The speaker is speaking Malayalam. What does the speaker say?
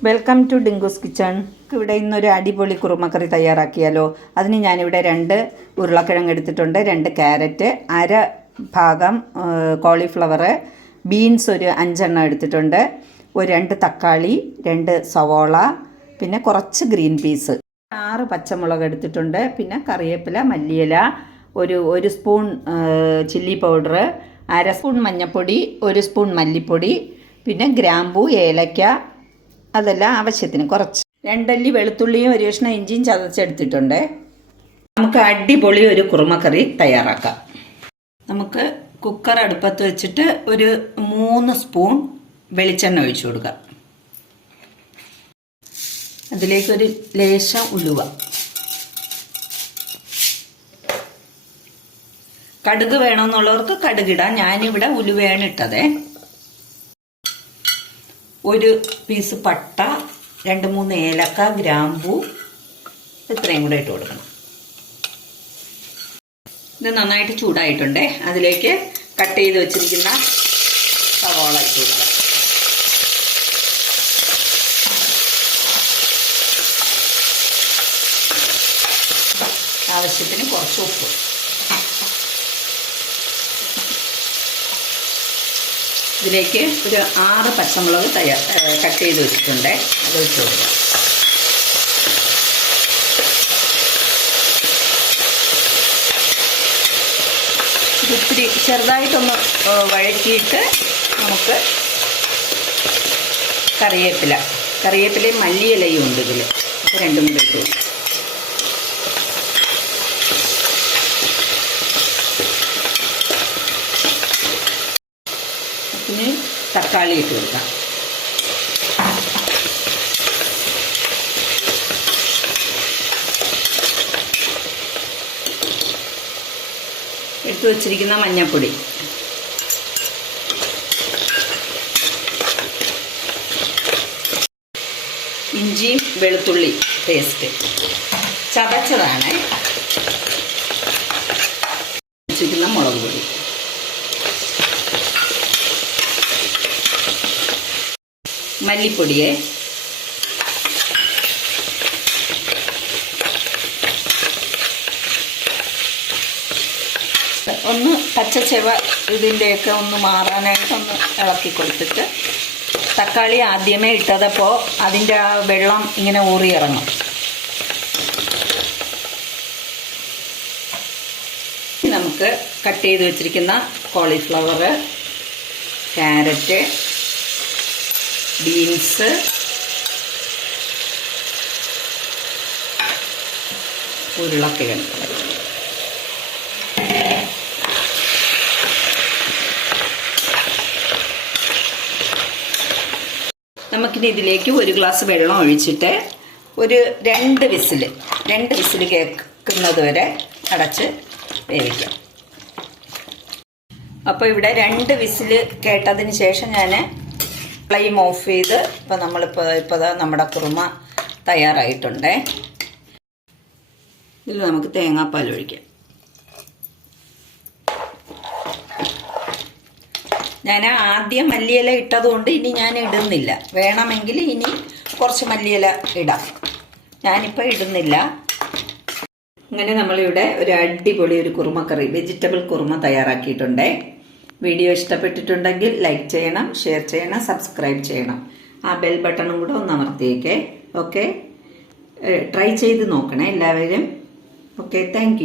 വെൽക്കം ടു ഡിങ്കുസ് കിച്ചൺ ഇവിടെ ഇന്നൊരു അടിപൊളി കുറുമക്കറി തയ്യാറാക്കിയാലോ. അതിന് ഞാനിവിടെ രണ്ട് ഉരുളക്കിഴങ്ങ് എടുത്തിട്ടുണ്ട് രണ്ട് ക്യാരറ്റ് അര ഭാഗം കോളിഫ്ലവർ ബീൻസ് ഒരു അഞ്ചെണ്ണം എടുത്തിട്ടുണ്ട് ഒരു രണ്ട് തക്കാളി രണ്ട് സവോള പിന്നെ കുറച്ച് ഗ്രീൻ പീസ് ആറ് പച്ചമുളക് എടുത്തിട്ടുണ്ട് പിന്നെ കറിവേപ്പില മല്ലിയില ഒരു ഒരു സ്പൂൺ ചില്ലി പൗഡർ അര സ്പൂൺ മഞ്ഞൾപ്പൊടി ഒരു സ്പൂൺ മല്ലിപ്പൊടി പിന്നെ ഗ്രാമ്പൂ ഏലക്ക അതെല്ലാം ആവശ്യത്തിന് കുറച്ച്. രണ്ടല്ലി വെളുത്തുള്ളിയും ഒരു കഷ്ണം ഇഞ്ചിയും ചതച്ചെടുത്തിട്ടുണ്ട്. നമുക്ക് അടിപൊളി ഒരു കുറുമക്കറി തയ്യാറാക്കാം. നമുക്ക് കുക്കർ അടുപ്പത്ത് വെച്ചിട്ട് ഒരു മൂന്ന് സ്പൂൺ വെളിച്ചെണ്ണ ഒഴിച്ചു കൊടുക്കാം. അതിലേക്കൊരു ലേശം ഉലുവ. കടുക് വേണമെന്നുള്ളവർക്ക് കടുകിടാം. ഞാനിവിടെ ഉലുവയാണ് ഇട്ടതേ. ഒരു പീസ് പട്ട രണ്ട് മൂന്ന് ഏലക്ക ഗ്രാമ്പു ഇത്രയും കൂടെ ഇട്ട് കൊടുക്കണം. ഇത് നന്നായിട്ട് ചൂടായിട്ടുണ്ട്. അതിലേക്ക് കട്ട് ചെയ്ത് വെച്ചിരിക്കുന്ന സവാള ഇട്ട് കൊടുക്കാം. ആവശ്യത്തിന് കുറച്ച് ഉപ്പ്. ഇതിലേക്ക് ഒരു ആറ് പച്ചമുളക് തയ്യാർ കട്ട് ചെയ്ത് വെച്ചിട്ടുണ്ട്. അത് വെച്ച് കൊടുക്കാം ഇത്തിരി ചെറുതായിട്ടൊന്ന് വഴറ്റിയിട്ട് നമുക്ക് കറിവേപ്പില കറിവേപ്പിലയും മല്ലിയിലയും ഉണ്ട് ഇതിൽ രണ്ടും കൂടി ഇട്ട് കൊടുക്കാം. പിന്നെ തക്കാളി ഇട്ട് കൊടുക്കാം. എടുത്തു വച്ചിരിക്കുന്ന മഞ്ഞൾപ്പൊടി ഇഞ്ചിയും വെളുത്തുള്ളി പേസ്റ്റ്. ചതച്ചതാണ്. വെച്ചിരിക്കുന്ന മുളക് പൊടി. മല്ലിപ്പൊടിയെ. ഒന്ന് പച്ച പച്ചച്ചെവ ഇതിന്റെയൊക്കെ ഒന്ന് മാറാനായിട്ട് ഒന്ന് ഇളക്കി കൊടുത്തിട്ട് തക്കാളി ആദ്യമേ ഇട്ടതപ്പോൾ അതിന്റെ ആ വെള്ളം ഇങ്ങനെ ഊറിയിറങ്ങും. നമുക്ക് കട്ട് ചെയ്ത് വെച്ചിരിക്കുന്ന കോളിഫ്ലവർ ക്യാരറ്റ് ബീൻസ്. ഉരുളക്കിഴങ്ങ്. നമുക്കിനി ഇതിലേക്ക് ഒരു ഗ്ലാസ് വെള്ളം ഒഴിച്ചിട്ട് ഒരു രണ്ട് വിസിൽ രണ്ട് വിസിൽ കേൾക്കുന്നത് വരെ അടച്ച് വേവിക്കാം. അപ്പോൾ ഇവിടെ രണ്ട് വിസിൽ കേട്ടതിന് ശേഷം ഞാൻ ഫ്ലെയിം ഓഫ് ചെയ്ത് ഇപ്പം നമ്മളിപ്പോൾ ഇപ്പോൾ നമ്മുടെ കുറുമ തയ്യാറായിട്ടുണ്ടേ. ഇതിൽ നമുക്ക് തേങ്ങാപ്പാൽ ഒഴിക്കാം. ഞാൻ ആദ്യം മല്ലിയില ഇട്ടതുകൊണ്ട് ഇനി ഞാൻ ഇടുന്നില്ല. വേണമെങ്കിൽ ഇനി കുറച്ച് മല്ലിയില ഇടാം. ഞാനിപ്പോൾ ഇടുന്നില്ല. അങ്ങനെ നമ്മളിവിടെ ഒരു അടിപൊളി ഒരു കുറുമക്കറി വെജിറ്റബിൾ കുറുമ തയ്യാറാക്കിയിട്ടുണ്ടേ. വീഡിയോ ഇഷ്ടപ്പെട്ടിട്ടുണ്ടെങ്കിൽ ലൈക്ക് ചെയ്യണം ഷെയർ ചെയ്യണം സബ്സ്ക്രൈബ് ചെയ്യണം. ആ ബെൽ ബട്ടണും കൂടെ ഒന്ന് അമർത്തിയേക്കേ. ഓക്കെ ട്രൈ ചെയ്ത് നോക്കണേ എല്ലാവരും. Okay thank